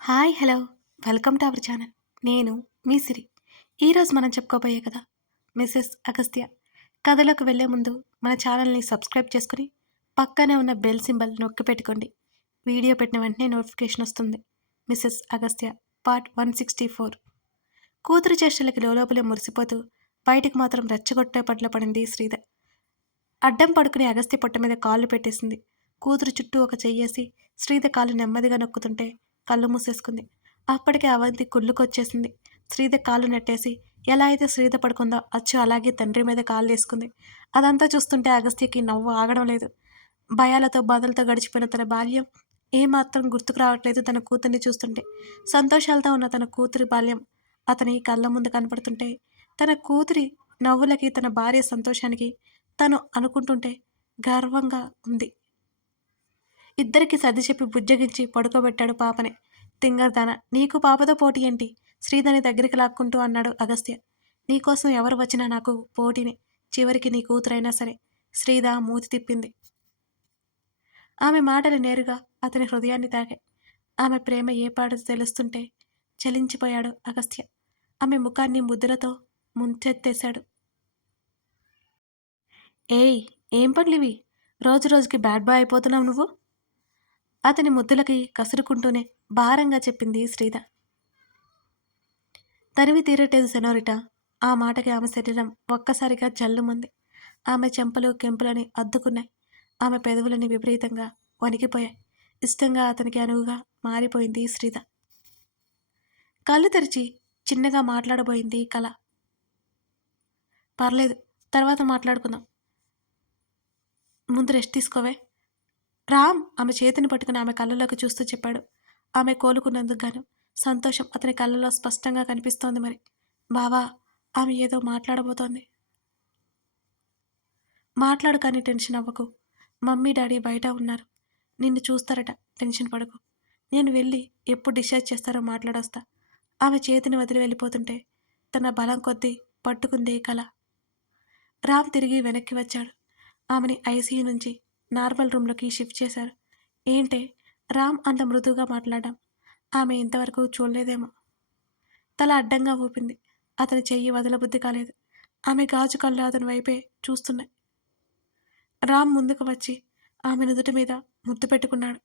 Hi hello welcome to our channel. నేను మీ సిరి. ఈరోజు మనం చెప్పుకోబోయే కథ మిసెస్ అగస్త్య. కథలోకి వెళ్ళే ముందు మన ఛానల్ని సబ్స్క్రైబ్ చేసుకుని పక్కనే ఉన్న బెల్ సింబల్ నొక్కి పెట్టుకోండి. వీడియో పెట్టిన వెంటనే నోటిఫికేషన్ వస్తుంది. Mrs Agastya part 164. కూతురు చేష్టలకి లోపలే మురిసిపోతూ బయటికి మాత్రం రెచ్చగొట్టే పట్ల పడింది శ్రీధర్. అడ్డం పడుకుని అగస్త్య పొట్ట మీద కాళ్ళు పెట్టేసింది. కూతురు చుట్టూ ఒక చెయ్యేసి శ్రీధర్ కాళ్ళు నెమ్మదిగా నొక్కుతుంటే కళ్ళు మూసేసుకుంది. అప్పటికే అవంతి కుళ్ళుకొచ్చేసింది. శ్రీధర్ కాళ్ళు నెట్టేసి ఎలా అయితే శ్రీధర్ పడుకుందో అచ్చు అలాగే తండ్రి మీద కాళ్ళు వేసుకుంది. అదంతా చూస్తుంటే అగస్త్యకి నవ్వు ఆగడం లేదు. భయాలతో బాధలతో గడిచిపోయిన తన బాల్యం ఏమాత్రం గుర్తుకు రావట్లేదు. తన కూతుర్ని చూస్తుంటే సంతోషాలతో ఉన్న తన కూతురి బాల్యం అతని కళ్ళ ముందు కనపడుతుంటే తన కూతురి నవ్వులకి తన భార్య సంతోషానికి తను అనుకుంటుంటే గర్వంగా ఉంది. ఇద్దరికి సర్ది చెప్పి బుజ్జగించి పడుకోబెట్టాడు పాపని. తింగర్దాన, నీకు పాపతో పోటీ ఏంటి? శ్రీధని దగ్గరికి లాక్కుంటూ అన్నాడు అగస్త్య. నీకోసం ఎవరు వచ్చినా నాకు పోటీనే, చివరికి నీ కూతురైనా సరే. శ్రీధ మూతి తిప్పింది. ఆమె మాటలు నేరుగా అతని హృదయాన్ని తాకాయి. ఆమె ప్రేమ ఏపాడు తెలుస్తుంటే చలించిపోయాడు అగస్త్య. ఆమె ముఖాన్ని ముద్దులతో ముంచెత్తేశాడు. ఏయ్, ఏం పనులివి? రోజు రోజుకి బ్యాడ్ బాయ్ అయిపోతున్నావు నువ్వు. అతని ముద్దులకి కసురుకుంటూనే భారంగా చెప్పింది శ్రీధ. తనివి తీరటేదు సెనోరిటా. ఆ మాటకి ఆమె శరీరం ఒక్కసారిగా జల్లుమంది. ఆమె చెంపలు కెంపులని అద్దుకున్నాయి. ఆమె పెదవులని విపరీతంగా వణికిపోయాయి. ఇష్టంగా అతనికి అనువుగా మారిపోయింది శ్రీధ. కళ్ళు తెరిచి చిన్నగా మాట్లాడబోయింది కళ. పర్లేదు, తర్వాత మాట్లాడుకుందాం, ముందు రెస్ట్ తీసుకోవే. రామ్ ఆమె చేతిని పట్టుకుని ఆమె కళ్ళలోకి చూస్తూ చెప్పాడు. ఆమె కోలుకున్నందుకు గాను సంతోషం అతని కళ్ళలో స్పష్టంగా కనిపిస్తోంది. మరి బావా, ఆమె ఏదో మాట్లాడబోతోంది. మాట్లాడు, కానీ టెన్షన్ అవ్వకు. మమ్మీ డాడీ బయట ఉన్నారు, నిన్ను చూస్తారట. టెన్షన్ పడకు. నేను వెళ్ళి ఎప్పుడు డిశ్చార్జ్ చేస్తారో మాట్లాడొస్తా. ఆమె చేతిని వదిలి వెళ్ళిపోతుంటే తన బలం కొద్దీ పట్టుకుంది కళ. రామ్ తిరిగి వెనక్కి వచ్చాడు. ఆమెని ఐసీయూ నుంచి నార్మల్ రూమ్లోకి షిఫ్ట్ చేశారు. ఏంటే రామ్ అంత మృదువుగా మాట్లాడడం ఆమె ఇంతవరకు చూడలేదేమో. తల అడ్డంగా ఊపింది. అతని చెయ్యి వదలబుద్ధి కాలేదు. ఆమె గాజు కళ్ళు అతని వైపే చూస్తున్నాయి. రామ్ ముందుకు వచ్చి ఆమె నుదుటి మీద ముద్దు పెట్టుకున్నాడు.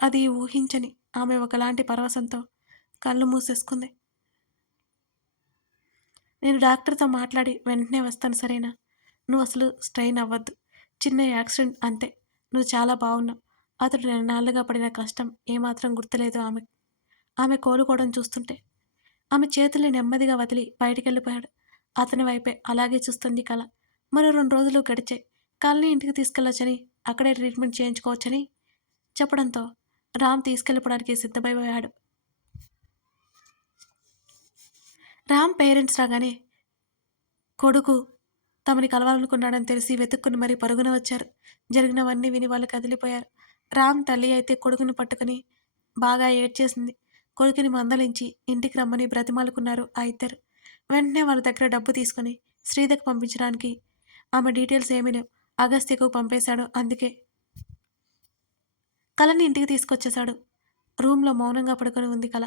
అది ఊహించని ఆమె ఒకలాంటి పరవశంతో కళ్ళు మూసేసుకుంది. నేను డాక్టర్తో మాట్లాడి వెంటనే వస్తాను, సరేనా? నువ్వు అసలు స్ట్రెయిన్ అవ్వద్దు. చిన్న యాక్సిడెంట్ అంతే. నువ్వు చాలా బాగున్నావు. అతడు నెలనాళ్ళుగా పడిన కష్టం ఏమాత్రం గుర్తులేదు ఆమె. ఆమె కోలుకోవడం చూస్తుంటే ఆమె చేతుల్ని నెమ్మదిగా వదిలి బయటికెళ్ళిపోయాడు. అతని వైపే అలాగే చూస్తుంది కళ. మరో 2 రోజులు గడిచే కళని ఇంటికి తీసుకెళ్ళొచ్చని, అక్కడే ట్రీట్మెంట్ చేయించుకోవచ్చని చెప్పడంతో రామ్ తీసుకెళ్ళిపోవడానికి సిద్ధమైపోయాడు. రామ్ పేరెంట్స్ రాగానే కొడుకు తమని కలవాలనుకున్నాడని తెలిసి వెతుక్కుని మరీ పరుగున వచ్చారు. జరిగినవన్నీ విని వాళ్ళు కదిలిపోయారు. రామ్ తల్లి అయితే కొడుకుని పట్టుకుని బాగా ఏడ్చేసింది. కొడుకుని మందలించి ఇంటికి రమ్మని బ్రతిమాలుకున్నారు ఆ ఇద్దరు. వెంటనే వాళ్ళ దగ్గర డబ్బు తీసుకుని శ్రీధర్కి పంపించడానికి ఆమె డీటెయిల్స్ ఏమీ లేవు. అగస్త్యకు పంపేశాడు. అందుకే కళని ఇంటికి తీసుకొచ్చేశాడు. రూమ్లో మౌనంగా పడుకొని ఉంది కళ.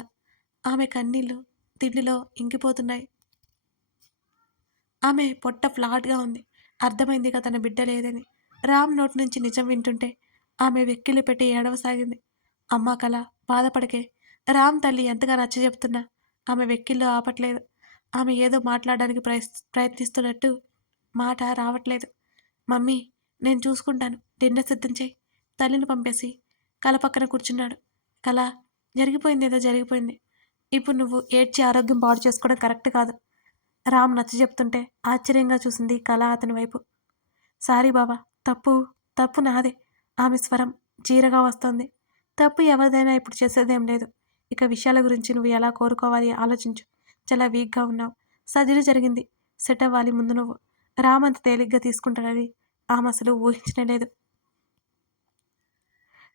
ఆమె కన్నీళ్లు తిండిలో ఇంకిపోతున్నాయి. ఆమె పొట్ట ఫ్లాట్గా ఉంది. అర్థమైందిగా తన బిడ్డ లేదని. రామ్ నోటి నుంచి నిజం వింటుంటే ఆమె వెక్కిళ్ళు పెట్టి ఏడవసాగింది. అమ్మా కళ, బాధపడకే. రామ్ తల్లి ఎంతగా నచ్చజెప్తున్నా ఆమె వెక్కిళ్ళు ఆపట్లేదు. ఆమె ఏదో మాట్లాడడానికి ప్రయత్నిస్తున్నట్టు మాట రావట్లేదు. మమ్మీ, నేను చూసుకుంటాను, డిన్నర్ సిద్ధం చేయి. తల్లిని పంపేసి కళ పక్కన కూర్చున్నాడు. కళ, జరిగిపోయింది ఏదో జరిగిపోయింది. ఇప్పుడు నువ్వు ఏడ్చి ఆరోగ్యం పాడు చేసుకోవడం కరెక్ట్ కాదు. రామ్ నచ్చజెప్తుంటే ఆశ్చర్యంగా చూసింది కళ అతని వైపు. సారీ బాబా, తప్పు తప్పు నాదే. ఆమె స్వరం జీరగా వస్తోంది. తప్పు ఎవరిదైనా ఇప్పుడు చేసేదేం లేదు. ఇక విషయాల గురించి నువ్వు ఎలా కోరుకోవాలి ఆలోచించు. చాలా వీక్గా ఉన్నావు. సర్జరీ జరిగింది, సెట్ అవ్వాలి ముందు నువ్వు. రామ్ అంత తేలిగ్గా తీసుకుంటాడని ఆమె అసలు ఊహించనే లేదు.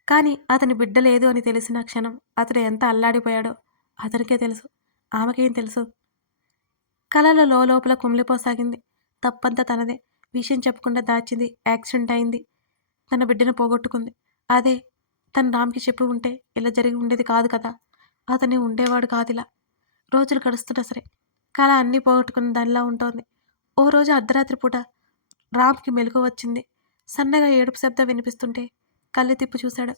కానీ అతని బిడ్డ లేదు అని తెలిసిన క్షణం అతడు ఎంత అల్లాడిపోయాడో అతనికే తెలుసు. ఆమెకేం తెలుసు? కలలో లోపల కుమిలిపోసాగింది. తప్పంతా తనదే. విషయం చెప్పకుండా దాచింది. యాక్సిడెంట్ అయింది. తన బిడ్డను పోగొట్టుకుంది. అదే తను రామ్కి చెప్పి ఉంటే ఇలా జరిగి ఉండేది కాదు కదా. అతను ఉండేవాడు కాదిలా. రోజులు గడుస్తున్నా సరే, కళ అన్నీ పోగొట్టుకున్న దానిలా ఉంటోంది. ఓ రోజు అర్ధరాత్రి పూట రామ్‌కి మెలకువ వచ్చింది. సన్నగా ఏడుపు శబ్దం వినిపిస్తుంటే కళ్ళు తిప్పి చూశాడు.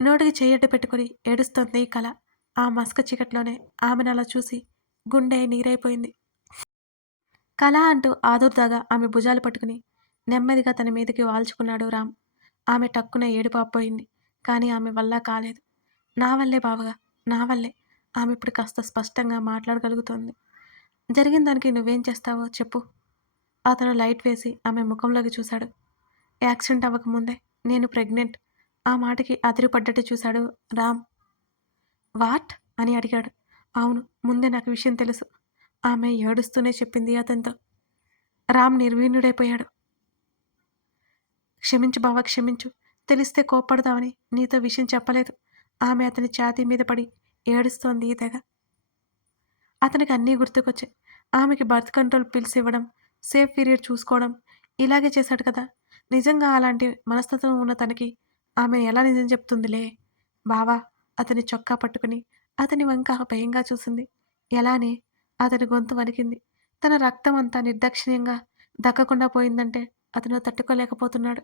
నోటికి చెయ్యడ్డు పెట్టుకుని ఏడుస్తోంది కళ. ఆ మసక చీకట్లోనే ఆమెనలా చూసి గుండె నీరైపోయింది. కళ అంటూ ఆదుర్దాగా ఆమె భుజాలు పట్టుకుని నెమ్మదిగా తన మీదకి వాల్చుకున్నాడు రామ్. ఆమె టక్కున ఏడుపు ఆగిపోయింది. కానీ ఆమె వల్ల కాలేదు. నా వల్లే బావగా, నా వల్లే. ఆమె ఇప్పుడు కాస్త స్పష్టంగా మాట్లాడగలుగుతోంది. జరిగిన దానికి నువ్వేం చేస్తావో చెప్పు. అతను లైట్ వేసి ఆమె ముఖంలోకి చూశాడు. యాక్సిడెంట్ అవ్వకముందే నేను ప్రెగ్నెంట్. ఆ మాటకి అదిరిపడ్డట్టు చూశాడు రామ్. వాట్? అని అడిగాడు. అవును, ముందే నాకు విషయం తెలుసు. ఆమె ఏడుస్తూనే చెప్పింది అతనితో. రామ్ నిర్వీర్యుడైపోయాడు. క్షమించు బావ, క్షమించు. తెలిస్తే కోప్పడతావని నీతో విషయం చెప్పలేదు. ఆమె అతని ఛాతీ మీద పడి ఏడుస్తోంది తెగ. అతనికి అన్నీ గుర్తుకొచ్చాయి. ఆమెకి బర్త్ కంట్రోల్ పిల్స్ ఇవ్వడం, సేఫ్ పీరియడ్ చూసుకోవడం, ఇలాగే చేశాడు కదా. నిజంగా అలాంటి మనస్తత్వం ఉన్న తనకి ఆమె ఎలా నిజం చెప్తుందిలే. బావా అతని చొక్కా పట్టుకుని అతని వంక భయంగా చూసింది. ఎలానే అతని గొంతు వణికింది. తన రక్తం అంతా నిర్దాక్షిణ్యంగా దక్కకుండా పోయిందంటే అతను తట్టుకోలేకపోతున్నాడు.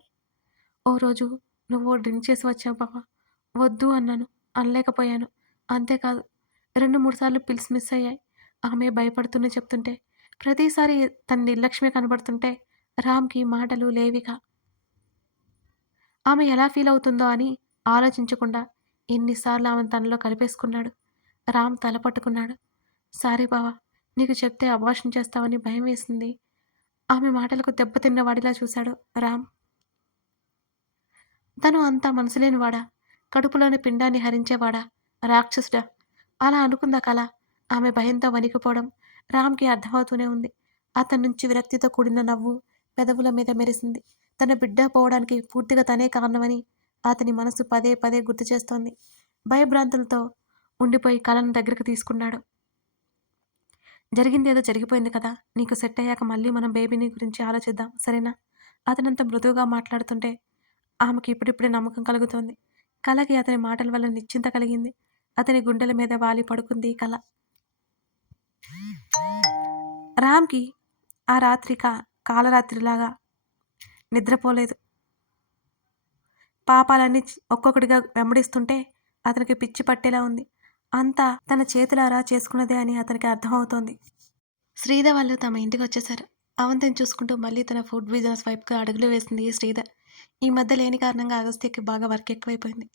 ఓ రోజు నువ్వు డ్రింక్ చేసి వచ్చావు బావ. వద్దు అన్నాను. అనలేకపోయాను. అంతేకాదు 2, 3 సార్లు పిల్స్ మిస్ అయ్యాయి. ఆమె భయపడుతూనే చెప్తుంటే, ప్రతిసారి తన నిర్లక్ష్యమే కనబడుతుంటే రామ్‌కి మాటలు లేవిక. ఆమె ఎలా ఫీల్ అవుతుందో అని ఆలోచించకుండా ఎన్నిసార్లు ఆమెను తనలో కలిపేసుకున్నాడు. రామ్ తల పట్టుకున్నాడు. సారీ బావ, నీకు చెప్తే అబార్షన్ చేస్తావని భయం వేసింది. ఆమె మాటలకు దెబ్బతిన్నవాడిలా చూశాడు రామ్. తను అంత మనసులేనివాడా? కడుపులోని పిండాన్ని హరించేవాడా? రాక్షసుడా? అలా అనుకుందా కల. ఆమె భయంతో వణికిపోవడం రామ్‌కి అర్థమవుతూనే ఉంది. అతని నుంచి విరక్తితో కూడిన నవ్వు పెదవుల మీద మెరిసింది. తన బిడ్డ పోవడానికి పూర్తిగా తనే కారణమని అతని మనసు పదే పదే గుర్తు చేస్తోంది. భయభ్రాంతులతో ఉండిపోయి కలను దగ్గరికి తీసుకున్నాడు. జరిగిందేదో జరిగిపోయింది కదా. నీకు సెట్ అయ్యాక మళ్ళీ మనం బేబీని గురించి ఆలోచిద్దాం, సరేనా? అతనంత మృదువుగా మాట్లాడుతుంటే ఆమెకి ఇప్పుడిప్పుడే నమ్మకం కలుగుతోంది. కలకి అతని మాటల వల్ల నిశ్చింత కలిగింది. అతని గుండెల మీద వాలి పడుకుంది కల. రామ్‌కి ఆ రాత్రి కాలరాత్రిలాగా నిద్రపోలేదు. పాపాలన్నీ ఒక్కొక్కటిగా వెంబడిస్తుంటే అతనికి పిచ్చి పట్టేలా ఉంది. అంతా తన చేతులారా చేసుకున్నదే అని అతనికి అర్థమవుతోంది. శ్రీధ వాళ్ళు తమ ఇంటికొచ్చేశారు. అవంతిని చూసుకుంటూ మళ్ళీ తన ఫుడ్ బిజినెస్ వైపుగా అడుగులు వేసింది శ్రీధ. ఈ మధ్య లేని కారణంగా అగస్త్యకి బాగా వర్క్ ఎక్కువైపోయింది.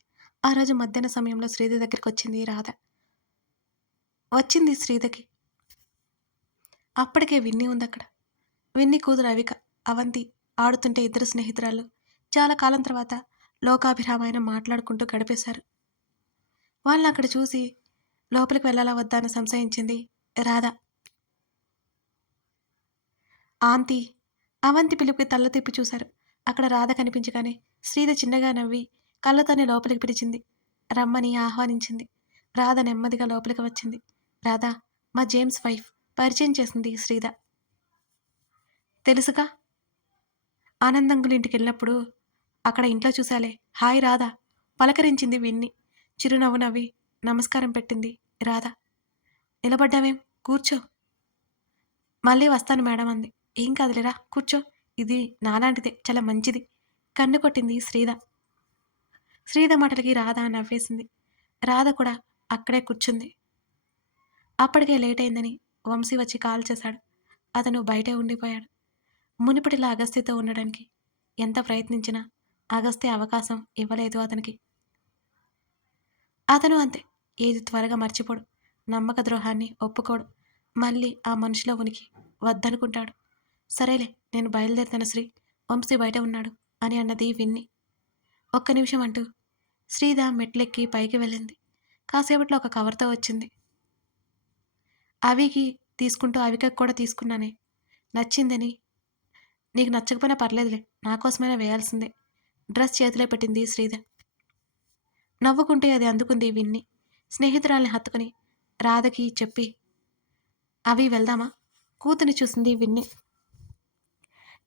ఆ రోజు మధ్యాహ్న సమయంలో శ్రీధ దగ్గరికొచ్చింది రాధ. వచ్చింది శ్రీధకి. అప్పటికే విన్నీ ఉందక్కడ. విన్నీ కూతురు అవిక, అవంతి ఆడుతుంటే ఇద్దరు స్నేహితురాళ్ళు చాలా కాలం తర్వాత లోకాభిరామాయణ మాట్లాడుకుంటూ గడిపేశారు. వాళ్ళని అక్కడ చూసి లోపలికి వెళ్ళాలా వద్దా అని సంశయించింది రాధ. ఆంటీ, అవంతి పిలుపుకి తల్ల తిప్పి చూశారు. అక్కడ రాధ కనిపించగానే శ్రీధ చిన్నగా నవ్వి కళ్ళతోనే లోపలికి పిలిచింది. రమ్మని ఆహ్వానించింది. రాధ నెమ్మదిగా లోపలికి వచ్చింది. రాధా, మా జేమ్స్ వైఫ్, పరిచయం చేసింది శ్రీధ. తెలుసుగా, ఆనందంగుల ఇంటికి వెళ్ళినప్పుడు అక్కడ ఇంట్లో చూశాలే. హాయ్ రాధా, పలకరించింది విన్ని. చిరునవ్వు నవ్వి నమస్కారం పెట్టింది రాధ. నిలబడ్డావేం, కూర్చో. మళ్ళీ వస్తాను మేడం అంది. ఏం కాదులేరా, కూర్చో. ఇది నాలాంటిదే, చాలా మంచిది. కన్ను కొట్టింది శ్రీధ. శ్రీధ మాటలకి రాధ నవ్వేసింది. రాధ కూడా అక్కడే కూర్చుంది. అప్పటికే లేట్ అయిందని వంశీ వచ్చి కాల్ చేశాడు. అతను బయటే ఉండిపోయాడు. మునుపటిలా అగస్త్యతో ఉండడానికి ఎంత ప్రయత్నించినా అగస్త్య అవకాశం ఇవ్వలేదు అతనికి. అతను అంతే, ఏది త్వరగా మర్చిపోడు. నమ్మక ద్రోహాన్ని ఒప్పుకోడు. మళ్ళీ ఆ మనిషిలో ఉనికి వద్దనుకుంటాడు. సరేలే, నేను బయలుదేరుతాను శ్రీ, వంశీ బయట ఉన్నాడు అని అన్నది విన్ని. ఒక్క నిమిషం అంటూ శ్రీధ మెట్లెక్కి పైకి వెళ్ళింది. కాసేపట్లో ఒక కవర్తో వచ్చింది. అవికి తీసుకుంటూ అవికకు కూడా తీసుకున్నానే, నచ్చిందని. నీకు నచ్చకపోయినా పర్లేదులే, నా కోసమైనా వేయాల్సిందే. డ్రెస్ చేతిలో పెట్టింది శ్రీధ. నవ్వుకుంటే అది అందుకుంది విన్ని. స్నేహితురాల్ని హత్తుకుని రాధకి చెప్పి అవి వెళ్దామా? కూతుని చూసింది విన్ని.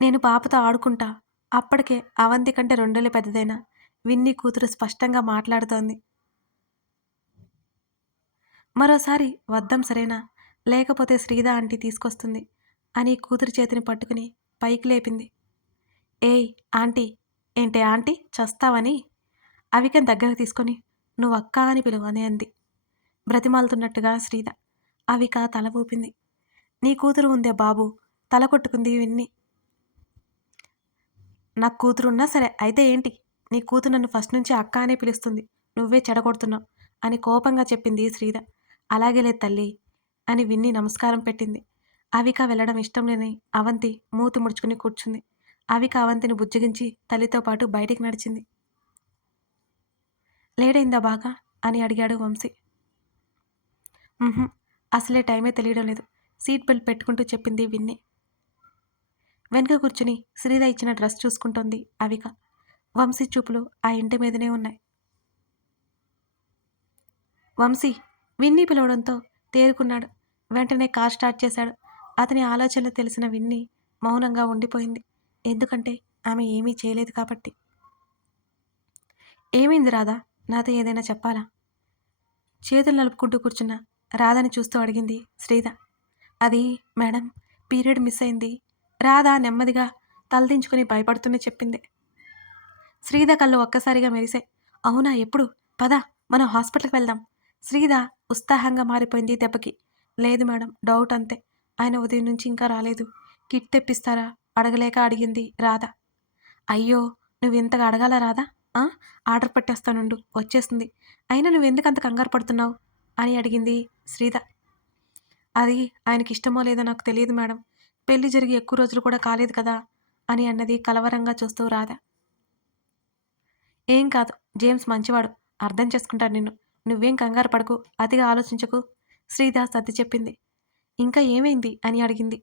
నేను పాపతో ఆడుకుంటా. అప్పటికే అవంతి కంటే 2 పెద్దదైన విన్ని కూతురు స్పష్టంగా మాట్లాడుతోంది. మరోసారి వద్దాం సరేనా, లేకపోతే శ్రీద ఆంటీ తీసుకొస్తుంది అని కూతురి చేతిని పట్టుకుని పైకి లేపింది. ఏయ్ ఆంటీ, ఏంటే ఆంటీ చస్తావని అవికని దగ్గరకు తీసుకొని నువ్వు అక్క అని పిలువు అని అంది బ్రతిమాలుతున్నట్టుగా శ్రీద. అవిక తల ఊపింది. నీ కూతురు ఉందే బాబు, తల కొట్టుకుంది విన్ని. నాకు కూతురున్నా సరే అయితే ఏంటి, నీ కూతురు నన్ను ఫస్ట్ నుంచి అక్క అనే పిలుస్తుంది, నువ్వే చెడగొడుతున్నావు అని కోపంగా చెప్పింది శ్రీద. అలాగేలే తల్లి అని విన్ని నమస్కారం పెట్టింది. అవిక వెళ్ళడం ఇష్టం లేని అవంతి మూతి ముడుచుకుని కూర్చుంది. అవిక అవంతిని బుజ్జగించి తల్లితో పాటు బయటికి నడిచింది. లేడైందా బాగా అని అడిగాడు వంశీ. అసలే టైమే తెలియడం లేదు, సీట్ బెల్ట్ పెట్టుకుంటూ చెప్పింది విన్ని. వెనుక కూర్చుని శ్రీద ఇచ్చిన డ్రెస్ చూసుకుంటోంది అవిక. వంశీ చూపులు ఆ ఇంటి మీదనే ఉన్నాయి. వంశీ విన్నీ పిలవడంతో తేరుకున్నాడు. వెంటనే కార్ స్టార్ట్ చేశాడు. అతని ఆలోచనలు తెలిసిన విన్ని మౌనంగా ఉండిపోయింది. ఎందుకంటే ఆమె ఏమీ చేయలేదు కాబట్టి. ఏమైంది రాధా, నాతో ఏదైనా చెప్పాలా? చేతులు నలుపుకుంటూ కూర్చున్న రాధని చూస్తూ అడిగింది శ్రీద. అది మేడం, పీరియడ్ మిస్ అయింది. రాధ నెమ్మదిగా తలదించుకుని భయపడుతూనే చెప్పింది. శ్రీద కళ్ళు ఒక్కసారిగా మెరిసే. అవునా, ఎప్పుడు? పద మనం హాస్పిటల్కి వెళ్దాం. శ్రీద ఉత్సాహంగా మారిపోయింది దెబ్బకి. లేదు మేడం, డౌట్ అంతే. ఆయన ఉదయం నుంచి ఇంకా రాలేదు. కిట్ తెప్పిస్తారా అడగలేక అడిగింది రాధ. అయ్యో, నువ్వు ఇంతగా అడగాల రాధా? ఆర్డర్ పెట్టేస్తానుండు, వచ్చేస్తుంది. అయినా నువ్వెందుకు అంత కంగారు పడుతున్నావు అని అడిగింది శ్రీద. అది ఆయనకి ఇష్టమో లేదో నాకు తెలియదు మేడం, పెళ్లి జరిగి ఎక్కువ రోజులు కూడా కాలేదు కదా అని అన్నది కలవరంగా చూస్తూ రాధ. ఏం కాదు, జేమ్స్ మంచివాడు, అర్థం చేసుకుంటాడు నిన్ను. నువ్వేం కంగారు పడకు, అతిగా ఆలోచించకు శ్రీద సర్ది చెప్పింది. ఇంకా ఏమైంది అని అడిగింది.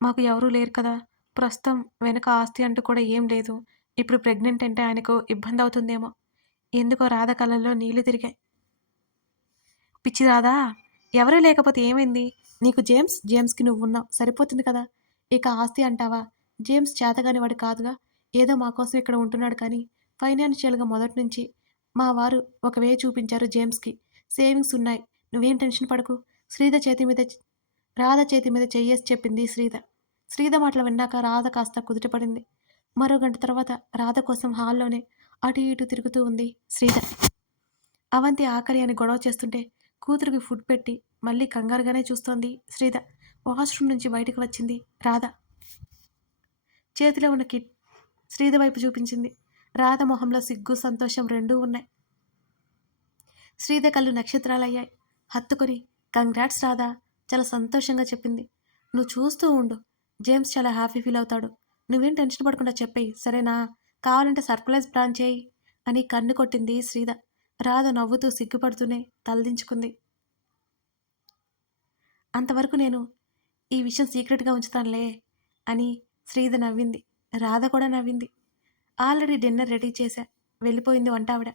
మాకు ఎవరూ లేరు కదా, ప్రస్తుతం వెనక ఆస్తి అంటూ కూడా ఏం లేదు. ఇప్పుడు ప్రెగ్నెంట్ అంటే ఆయనకు ఇబ్బంది అవుతుందేమో. ఎందుకో రాధ కళ్ళల్లో నీళ్లు తిరిగాయి. పిచ్చి రాధా, ఎవరూ లేకపోతే ఏమైంది? నీకు జేమ్స్కి నువ్వు ఉన్నావు, సరిపోతుంది కదా. ఇక ఆస్తి అంటావా, జేమ్స్ చేతగాని వాడు కాదుగా. ఏదో మా కోసం ఇక్కడ ఉంటున్నాడు కానీ ఫైనాన్షియల్గా మొదటి నుంచి మా వారు ఒక వే చూపించారు జేమ్స్కి. సేవింగ్స్ ఉన్నాయి, నువ్వేం టెన్షన్ పడకు. రాధ చేతి మీద చెయ్యేసి చెప్పింది శ్రీద. శ్రీద మాటలు విన్నాక రాధ కాస్త కుదుటపడింది. మరో గంట తర్వాత రాధ కోసం హాల్లోనే అటు ఇటు తిరుగుతూ ఉంది శ్రీద. అవంతి ఆకలి అని గొడవ చేస్తుంటే కూతురికి ఫుడ్ పెట్టి మళ్ళీ కంగారుగానే చూస్తోంది శ్రీద. వాష్రూమ్ నుంచి బయటకు వచ్చింది రాధ. చేతిలో ఉన్న కిట్ శ్రీద వైపు చూపించింది. రాధ మొహంలో సిగ్గు సంతోషం రెండూ ఉన్నాయి. శ్రీద కళ్ళు నక్షత్రాలయ్యాయి. హత్తుకొని కంగ్రాట్స్ రాధా, చాలా సంతోషంగా చెప్పింది. నువ్వు చూస్తూ ఉండు, జేమ్స్ చాలా హ్యాపీ ఫీల్ అవుతాడు. నువ్వేం టెన్షన్ పడకుండా చెప్పేయి సరేనా, కావాలంటే సర్ప్రైజ్ ప్లాన్ చేయి అని కన్ను కొట్టింది శ్రీద. రాధ నవ్వుతూ సిగ్గుపడుతూనే తలదించుకుంది. అంతవరకు నేను ఈ విషయం సీక్రెట్గా ఉంచుతానులే అని శ్రీద నవ్వింది. రాధ కూడా నవ్వింది. ఆల్రెడీ డిన్నర్ రెడీ చేశా, వెళ్ళిపోయింది వంట ఆవిడ.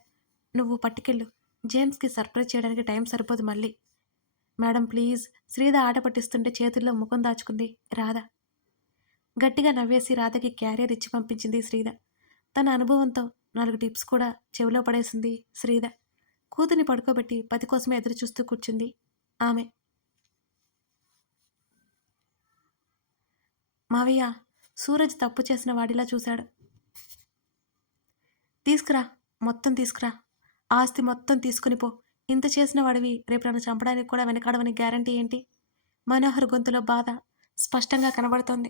నువ్వు పట్టుకెళ్ళు, జేమ్స్కి సర్ప్రైజ్ చేయడానికి టైం సరిపోదు మళ్ళీ. మేడం ప్లీజ్, శ్రీద ఆట పట్టిస్తుంటే చేతుల్లో ముఖం దాచుకుంది రాధ. గట్టిగా నవ్వేసి రాధకి క్యారియర్ ఇచ్చి పంపించింది శ్రీద. తన అనుభవంతో 4 టిప్స్ కూడా చెవిలో పడేసింది శ్రీద. కూతుని పడుకోబెట్టి పతి కోసమే ఎదురు చూస్తూ కూర్చుంది ఆమె. మావయ్య సూరజ్ తప్పు చేసిన వాడిలా చూశాడు. తీసుకురా, మొత్తం తీసుకురా, ఆస్తి మొత్తం తీసుకుని పో. ఇంత చేసిన వాడివి రేపు నన్ను చంపడానికి కూడా వెనకాడవని గ్యారంటీ ఏంటి? మనోహర్ గొంతులో బాధ స్పష్టంగా కనబడుతోంది.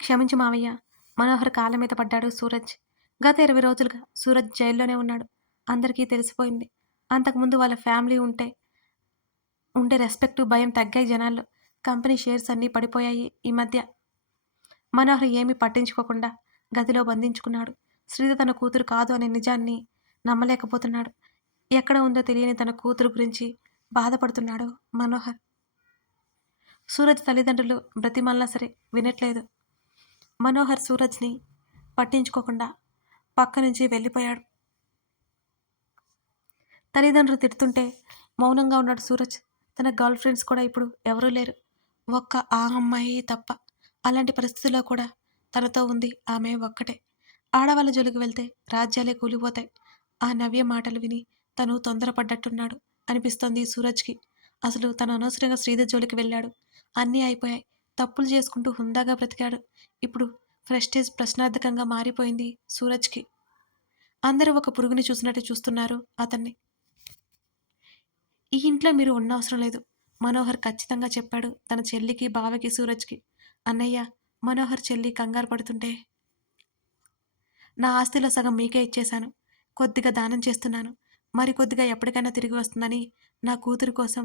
క్షమించు మావయ్య. మనోహర్ కాళ్ళ మీద పడ్డాడు సూరజ్. గత 20 రోజులుగా సూరజ్ జైల్లోనే ఉన్నాడు. అందరికీ తెలిసిపోయింది. అంతకుముందు వాళ్ళ ఫ్యామిలీ ఉండే రెస్పెక్టు భయం తగ్గాయి జనాల్లో. కంపెనీ షేర్స్ అన్నీ పడిపోయాయి ఈ మధ్య. మనోహర్ ఏమీ పట్టించుకోకుండా గదిలో బంధించుకున్నాడు. శ్రీద తన కూతురు కాదు అనే నిజాన్ని నమ్మలేకపోతున్నాడు. ఎక్కడ ఉందో తెలియని తన కూతురు గురించి బాధపడుతున్నాడు మనోహర్. సూరజ్ తల్లిదండ్రులు బ్రతిమాలినా సరే వినట్లేదు. మనోహర్ సూరజ్ని పట్టించుకోకుండా పక్క నుంచి వెళ్ళిపోయాడు. తల్లిదండ్రులు తిడుతుంటే మౌనంగా ఉన్నాడు సూరజ్. తన గర్ల్ ఫ్రెండ్స్ కూడా ఇప్పుడు ఎవరూ లేరు, ఒక్క ఆ అమ్మాయి తప్ప. అలాంటి పరిస్థితుల్లో కూడా తనతో ఉంది ఆమె ఒక్కటే. ఆడవాళ్ళ జోలికి వెళ్తే రాజ్యాలే కూలిపోతాయి. ఆ నవ్య మాటలు విని తను తొందరపడ్డట్టున్నాడు అనిపిస్తోంది సూరజ్‌కి. అసలు తను అనవసరంగా శ్రీధర్ జోలికి వెళ్ళాడు. అన్నీ అయిపోయాయి. తప్పులు చేసుకుంటూ హుందాగా బ్రతికాడు. ఇప్పుడు ప్రెస్టీజ్ ప్రశ్నార్థకంగా మారిపోయింది సూరజ్‌కి. అందరూ ఒక పురుగుని చూసినట్టు చూస్తున్నారు అతన్ని. ఈ ఇంట్లో మీరు ఉండవసరం లేదు. మనోహర్ ఖచ్చితంగా చెప్పాడు తన చెల్లికి, బావకి, సూరజ్‌కి. అన్నయ్య, మనోహర్ చెల్లి కంగారు పడుతుంటే, నా ఆస్తిలో సగం మీకే ఇచ్చేశాను. కొద్దిగా దానం చేస్తున్నాను. మరి కొద్దిగా ఎప్పటికైనా తిరిగి వస్తుందని నా కూతురు కోసం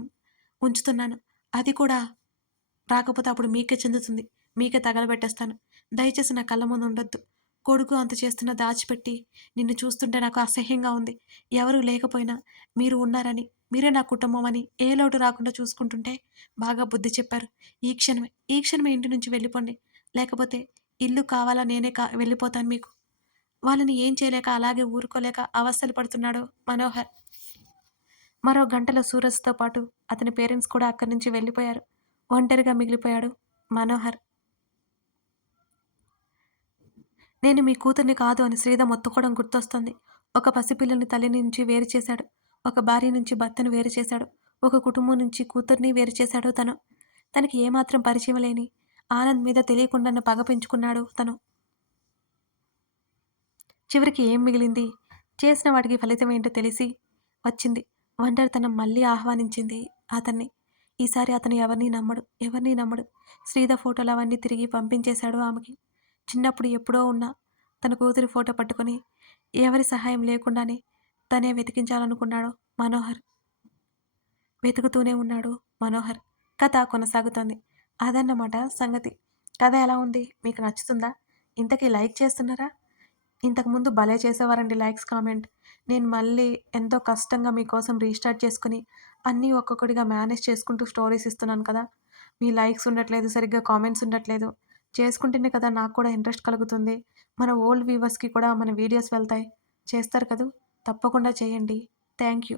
ఉంచుతున్నాను. అది కూడా రాకపోతే అప్పుడు మీకే చెందుతుంది. మీకే తగలబెట్టేస్తాను. దయచేసి నా కళ్ళ ముందు ఉండొద్దు. కొడుకు అంత చేస్తున్నా దాచిపెట్టి నిన్ను చూస్తుంటే నాకు అసహ్యంగా ఉంది. ఎవరు లేకపోయినా మీరు ఉన్నారని, మీరే నా కుటుంబం అని ఏ లోటు రాకుండా చూసుకుంటుంటే బాగా బుద్ధి చెప్పారు. ఈ క్షణమే ఇంటి నుంచి వెళ్ళిపోండి. లేకపోతే ఇల్లు కావాలా నేనే వెళ్ళిపోతాను మీకు. వాళ్ళని ఏం చేయలేక అలాగే ఊరుకోలేక అవస్థలు పడుతున్నాడు మనోహర్. మరో గంటలో సూరజ్‌తో పాటు అతని పేరెంట్స్ కూడా అక్కడి నుంచి వెళ్ళిపోయారు. ఒంటరిగా మిగిలిపోయాడు మనోహర్. నేను మీ కూతుర్ని కాదు అని శ్రీధర్ మొత్తుకోవడం గుర్తొస్తుంది. ఒక పసిపిల్లని తల్లి నుంచి వేరు చేశాడు. ఒక భార్య నుంచి భర్తను వేరు చేశాడు. ఒక కుటుంబం నుంచి కూతుర్ని వేరు చేశాడు తను. తనకి ఏమాత్రం పరిచయం లేని ఆనంద్ మీద తెలియకుండానే పగ పెంచుకున్నాడు తను. చివరికి ఏం మిగిలింది? చేసిన వాటికి ఫలితం ఏంటో తెలిసి వచ్చింది. ఒంటరితనం మళ్ళీ ఆహ్వానించింది అతన్ని. ఈసారి అతను ఎవరినీ నమ్మడు. శ్రీధర్ ఫోటోలు అవన్నీ తిరిగి పంపించేశాడు ఆమెకి. చిన్నప్పుడు ఎప్పుడో ఉన్న తన కూతురి ఫోటో పట్టుకొని ఎవరి సహాయం లేకుండానే తనే వెతికించాలనుకున్నాడు మనోహర్. వెతుకుతూనే ఉన్నాడు మనోహర్. కథ కొనసాగుతోంది. అదన్నమాట సంగతి. కథ ఎలా ఉంది? మీకు నచ్చుతుందా? ఇంతకీ లైక్ చేస్తున్నారా? ఇంతకుముందు భలే చేసేవారండి లైక్స్, కామెంట్. నేను మళ్ళీ ఎంతో కష్టంగా మీకోసం రీస్టార్ట్ చేసుకొని, అన్నీ ఒక్కొక్కటిగా మేనేజ్ చేసుకుంటూ స్టోరీస్ ఇస్తున్నాను కదా! మీ లైక్స్ ఉండట్లేదు, సరిగ్గా కామెంట్స్ ఉండట్లేదు. చేసుకుంటేనే కదా నాకు కూడా ఇంట్రెస్ట్ కలుగుతుంది. మన ఓల్డ్ వ్యూవర్స్‌కి కూడా మన వీడియోస్ వెళ్తాయి. చేస్తారు కదూ! తప్పకుండా చేయండి. Thank you.